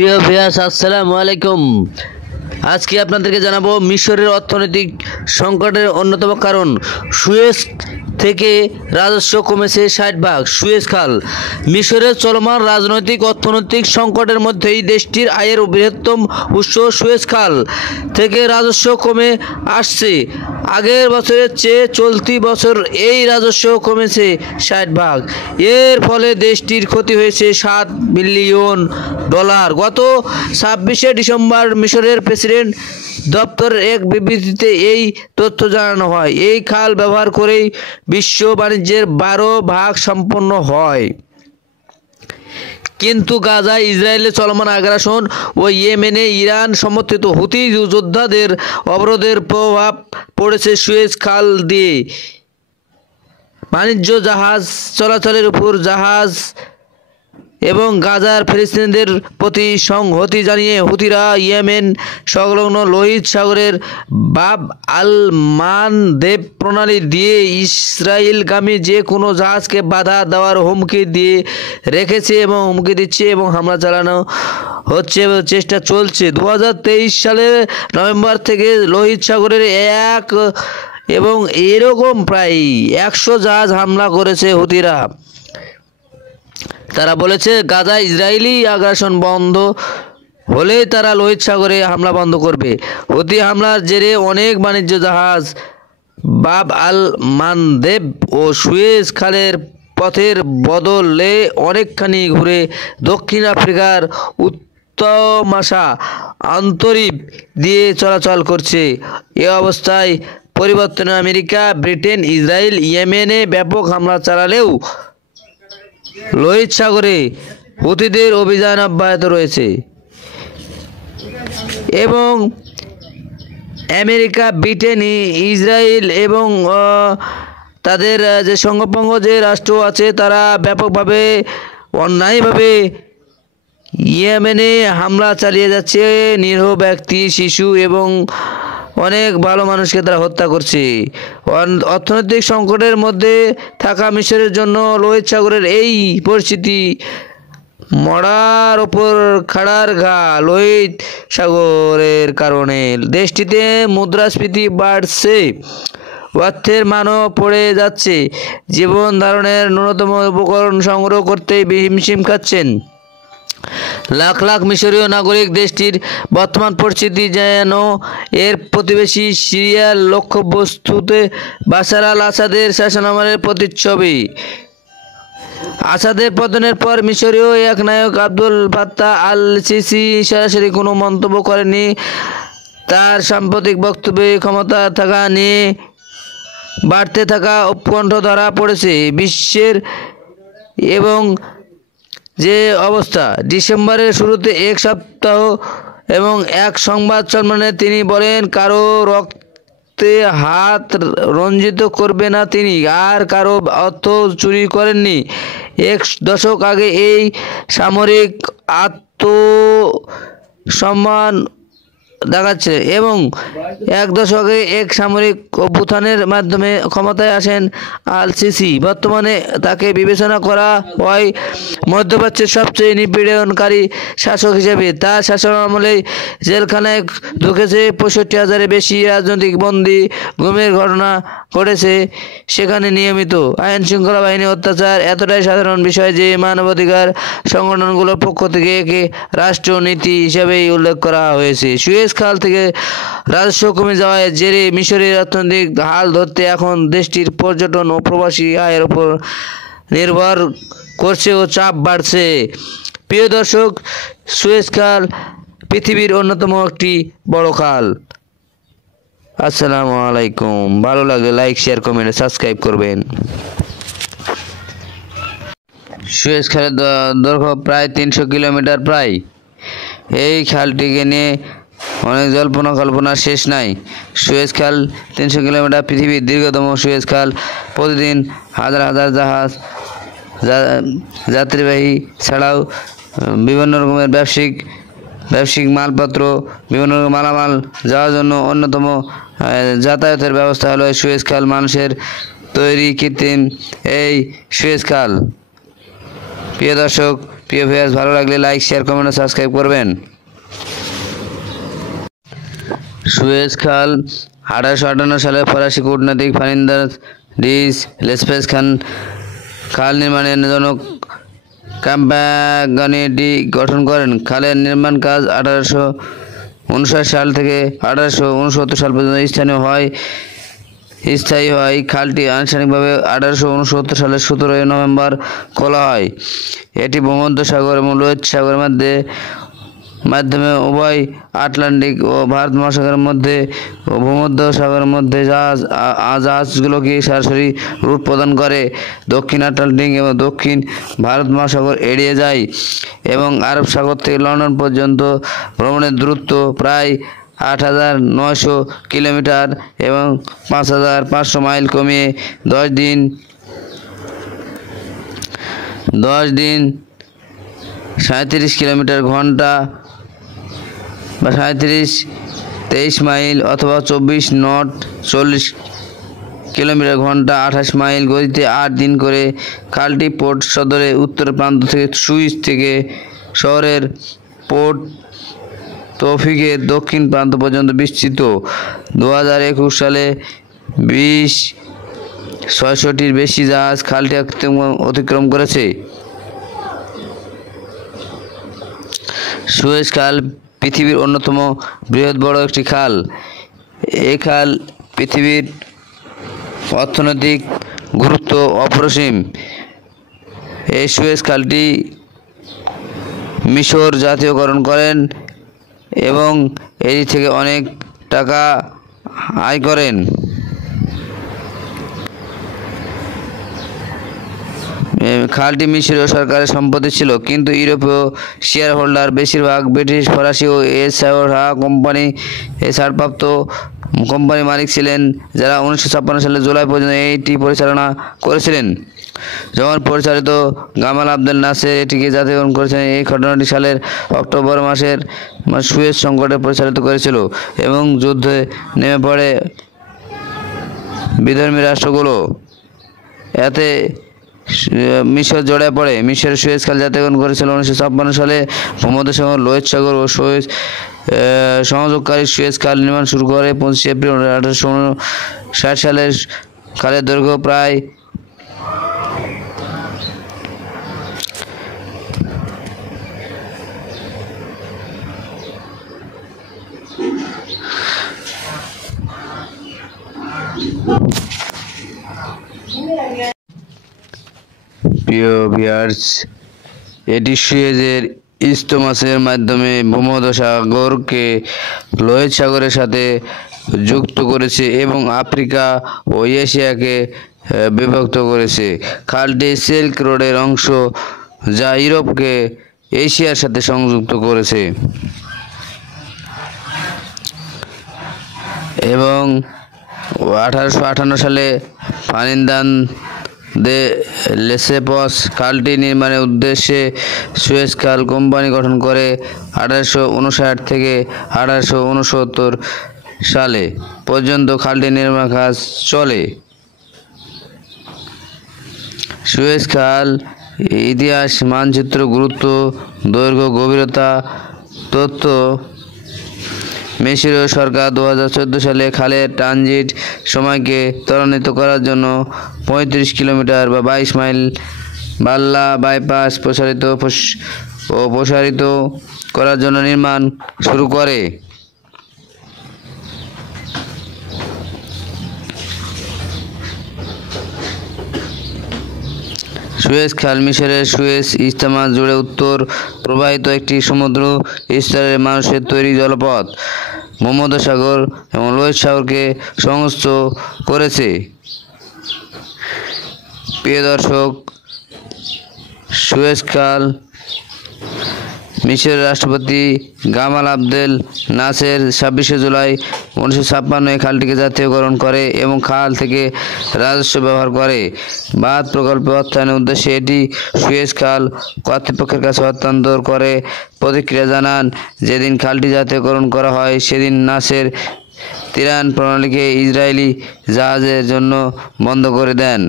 প্রিয় ভিউয়ার্স, আসসালামু আলাইকুম। আজকে আপনাদেরকে জানাবো মিশরের অর্থনৈতিক সংকটের অন্যতম কারণ সুয়েজ থেকে রাজস্ব কমেছে 60%। সুয়েজ খাল। মিশরের চলমান রাজনৈতিক অর্থনৈতিক সংকটের মধ্যেই দেশটির আয়ের বৃহত্তম উৎস সুয়েজ খাল থেকে রাজস্ব কমে আসছে। আগের বছরের চেয়ে চলতি বছর এই রাজস্ব কমেছে 60%। এর ফলে দেশটির ক্ষতি হয়েছে $7 বিলিয়ন। গত 26শে ডিসেম্বর মিশরের প্রেসিডেন্ট দপ্তরের এক বিবৃতিতে এই তথ্য জানানো হয়। এই খাল ব্যবহার করেই বিশ্ব বাণিজ্যের 12% সম্পন্ন হয়। কিন্তু গাজায় ইসরায়েলের চলমান আগ্রাসন ও ইয়েমেনে ইরান সমর্থিত হুতি যোদ্ধাদের অবরোধের প্রভাব পড়েছে সুয়েজ খাল দিয়ে বাণিজ্য জাহাজ চলাচলের উপর। জাহাজ এবং গাজার ফিলিস্তিনিদের প্রতি সংহতি জানিয়ে হুতিরা ইয়েমেন সংলগ্ন লোহিত সাগরের বাব আল মানদেব প্রণালী দিয়ে ইসরায়েলগামী যে কোনো জাহাজকে বাধা দেওয়ার হুমকি দিয়ে রেখেছে এবং হুমকি দিচ্ছে এবং হামলা চালানো হচ্ছে, চেষ্টা চলছে। 2023 সালের নভেম্বর থেকে লোহিত সাগরের এবং এরকম প্রায় 100 জাহাজ হামলা করেছে হুতিরা। তারা বলেছে গাজায় ইসরায়েলি আগ্রাসন বন্ধ হলে তারা লোহিত সাগরে হামলা বন্ধ করবে। হুতি হামলার জেরে অনেক বাণিজ্য জাহাজ বাব আল মানদেব ও সুয়েজ খালের পথের বদলে অনেকখানি ঘুরে দক্ষিণ আফ্রিকার উত্তমাশা অন্তরীপ দিয়ে চলাচল করছে। এ অবস্থায় পরিবর্তনে আমেরিকা, ব্রিটেন, ইসরায়েল ইয়েমেনে ব্যাপক হামলা চালালেও লোহিত সাগরে হুতিদের অভিযান অব্যাহত রয়েছে এবং আমেরিকা, ব্রিটেন, ইসরায়েল এবং তাদের যে সঙ্গপঙ্গ যে রাষ্ট্র আছে তারা ব্যাপকভাবে অন্যায়ভাবে ইয়েমেনে হামলা চালিয়ে যাচ্ছে। নিরীহ ব্যক্তি, শিশু এবং অনেক ভালো মানুষকে তারা হত্যা করছে। অর্থনৈতিক সংকটের মধ্যে থাকা মিশরের জন্য লোহিত সাগরের এই পরিস্থিতি মরার ওপর খাড়ার ঘা। লোহিত সাগরের কারণে দেশটিতে মুদ্রাস্ফীতি বাড়ছে, অর্থের মানও পড়ে যাচ্ছে, জীবন ধারণের ন্যূনতম উপকরণ সংগ্রহ করতে হিমশিম খাচ্ছেন লাখ লাখ মিশরীয় নাগরিক। দেশটির বর্তমান পরিস্থিতি যেন এর প্রতিবেশী সিরিয়ার লক্ষ্যবস্তুতে বাশার আল আসাদের শাসনামলের প্রতিচ্ছবি। আসাদের পতনের পর মিশরীয় এক নায়ক আব্দুল ফাত্তাহ আল সিসি সরাসরি কোনো মন্তব্য করেননি। তার সাম্প্রতিক বক্তব্যে ক্ষমতা থাকা নিয়ে বাড়তে থাকা উৎকণ্ঠা ধরা পড়েছে বিশ্বের এবং যে অবস্থা। ডিসেম্বরের শুরুতে এক সপ্তাহ এবং এক সংবাদ সম্মেলনে তিনি বলেন, কারো রক্তে হাত রঞ্জিত করবে না তিনি, আর কারো অর্থ চুরি করেননি। এক দশক আগে এই সামরিক আত্মসম্মান দেখাচ্ছে এবং এক দশকে এক সামরিক অভ্যুত্থানের মাধ্যমে ক্ষমতায় আসেন আল সিসি। বর্তমানে তাকে বিবেচনা করা হয় মধ্যপ্রাচ্যের সবচেয়ে নিপীড়নকারী শাসক হিসেবে। তার শাসনামলে জেলখানায় ঢুকেছে 65,000-এর বেশি রাজনৈতিক বন্দী। গুমের ঘটনা ঘটেছে সেখানে নিয়মিত। আইন শৃঙ্খলা বাহিনী অত্যাচার এতটাই সাধারণ বিষয় যে মানবাধিকার সংগঠনগুলোর পক্ষ থেকে একে রাষ্ট্রনীতি হিসেবেই উল্লেখ করা হয়েছে। সুয়েজ খাল থেকে রাজস্ব কমে যাওয়ার জেরে মিশরের অর্থনৈতিক হাল ধরতে এখন দেশটির পর্যটন ও প্রবাসী আয়ের উপর নির্ভর করছে ও চাপ বাড়ছে। প্রিয় দর্শক, সুয়েজ খাল পৃথিবীর অন্যতম একটি বড় খাল। আসসালামু আলাইকুম। ভালো লাগলে লাইক, শেয়ার, কমেন্ট, সাবস্ক্রাইব করবেন। সুয়েজ খালের দৈর্ঘ্য প্রায় 300 কিলোমিটার। প্রায় এই খালটিকে নিয়ে অনেক জল্পনা কল্পনার শেষ নাই। সুয়েজ খাল 300 কিলোমিটার, পৃথিবীর দীর্ঘতম সুয়েজ খাল। প্রতিদিন হাজার হাজার জাহাজ যাত্রীবাহী ছাড়াও বিভিন্ন রকমের ব্যবসায়িক মালপত্র, বিভিন্ন রকম মালামাল যাওয়ার জন্য অন্যতম যাতায়াতের ব্যবস্থা হলো সুয়েজ খাল। মানুষের তৈরি কৃত্রিম এই সুয়েজ খাল। প্রিয় দর্শক, প্রিয় ভিউয়ার্স, ভালো লাগলে লাইক, শেয়ার, কমেন্ট ও সাবস্ক্রাইব করবেন। সুয়েজ খাল 1858 সালে ফরাসি কূটনীতিক ফার্নান্দেজ ডিস লেসপেস খাল নির্মাণের জন্য কোম্পানি গঠন করেন। খালের নির্মাণ কাজ 1859 সাল থেকে 1869 সাল পর্যন্ত স্থায়ী হয়। খালটি আনুষ্ঠানিকভাবে 1869 সালের 17 নভেম্বর খোলা হয়। এটি ভূমধ্যসাগর এবং লোহিত সাগরের মাধ্যমে উভয় আটলান্টিক ও ভারত মহাসাগরের মধ্যে ও ভূমধ্যসাগরের মধ্যে জাহাজগুলোকে সরাসরি রুট প্রদান করে। দক্ষিণ আটলান্টিক এবং দক্ষিণ ভারত মহাসাগর এড়িয়ে যায় এবং আরব সাগর থেকে লন্ডন পর্যন্ত ভ্রমণের দূরত্ব প্রায় 8,900 কিলোমিটার এবং 5,500 মাইল কমিয়ে 10 দিন 37 কিলোমিটার ঘন্টা বা 23 মাইল অথবা 24 নট 40 কিলোমিটার ঘন্টা 28 মাইল গতিতে 8 দিন করে। খালটি পোর্ট সদরের উত্তর প্রান্ত থেকে সুইচ থেকে শহরের পোর্ট তৌফিকের দক্ষিণ প্রান্ত পর্যন্ত বিস্তৃত। 2021 সালে 600টির বেশি জাহাজ খালটি অতিক্রম করেছে। সুয়েজ খাল পৃথিবীর অন্যতম বৃহৎ একটি খাল। এই খাল পৃথিবীর অর্থনৈতিক গুরুত্ব অপরিসীম। এই সুয়েজ খালটি মিশর জাতীয়করণ করেন এবং এটি থেকে অনেক টাকা আয় করেন। খালটি মিশরীয় সরকারের সম্পত্তি ছিল, কিন্তু ইউরোপীয় শেয়ার হোল্ডার বেশিরভাগ ব্রিটিশ, ফরাসি ও ছাড়প্রাপ্ত কোম্পানির মালিক ছিলেন, যারা 1956 সালের জুলাই পর্যন্ত এটি পরিচালনা করেছিলেন। যখন পরিচালিত গামাল আবদেল নাসের এটিকে জাতীয়করণ করেছিলেন, এই ঘটনাটি সালের অক্টোবর মাসের সুয়েজ সংকটে পরিচালিত করেছিল এবং যুদ্ধে নেমে পড়ে বিধর্মী রাষ্ট্রগুলো। এতে মিশর জড়িয়ে পড়ে। মিশর সুয়েজ খাল জাতীয়করণ করেছিল 1956 সালে। ভূমধ্যসাগর, লোহিত সাগর ও সুয়েজ সংযোগকারী সুয়েজ খাল নির্মাণ শুরু করে 25 এপ্রিল 1860 সালে। খালের দৈর্ঘ্য প্রায় প্রিয় ভিউয়ার্স, এটি সুয়েজের ইস্টমাসের মাধ্যমে ভূমধ্যসাগরকে লোহিত সাগরের সাথে যুক্ত করেছে এবং আফ্রিকা ও এশিয়াকে বিভক্ত করেছে। খালটি সিল্ক রোডের অংশ, যা ইউরোপকে এশিয়ার সাথে সংযুক্ত করেছে এবং 1858 সালে ফার্নান্দেজ দে লেসপেস খালটি নির্মাণের উদ্দেশ্যে সুয়েজ খাল কোম্পানি গঠন করে। 1859 থেকে 1869 সালে পর্যন্ত খালটি নির্মাণ কাজ চলে। সুয়েজ খাল ইতিহাস, মানচিত্র, গুরুত্ব, দৈর্ঘ্য, গভীরতা তথ্য। মিশরীয় সরকার 2014 সালে খালের ট্রানজিট সময়কে ত্বরান্বিত করার জন্য 35 কিলোমিটার বা 22 মাইল বাল্লা বাইপাস প্রসারিত করার জন্য নির্মাণ শুরু করে। সুয়েজ খাল মিশরের সুয়েজ ইস্টমাস জুড়ে উত্তর প্রবাহিত একটি সমুদ্র স্তরের মানুষের তৈরি জলপথ। ভূমধ্যসাগর এবং লোহিত সাগরকে সংযুক্ত করেছে। প্রিয় দর্শক, সুয়েজ খাল মিশরের রাষ্ট্রপতি গামাল আবদেল নাসের 26 জুলাই 1956 এই খালটিকে জাতীয়করণ করে এবং খাল থেকে রাজস্ব ব্যবহার করে। বাঁধ প্রকল্পে অর্থায়নের উদ্দেশ্যে এটি সুয়েজ খাল কর্তৃপক্ষের কাছে হস্তান্তর করে। প্রতিক্রিয়া জানান, যেদিন খালটি জাতীয়করণ করা হয় সেদিন নাসের তিরান প্রণালীকে ইসরায়েলি জাহাজের জন্য বন্ধ করে দেন।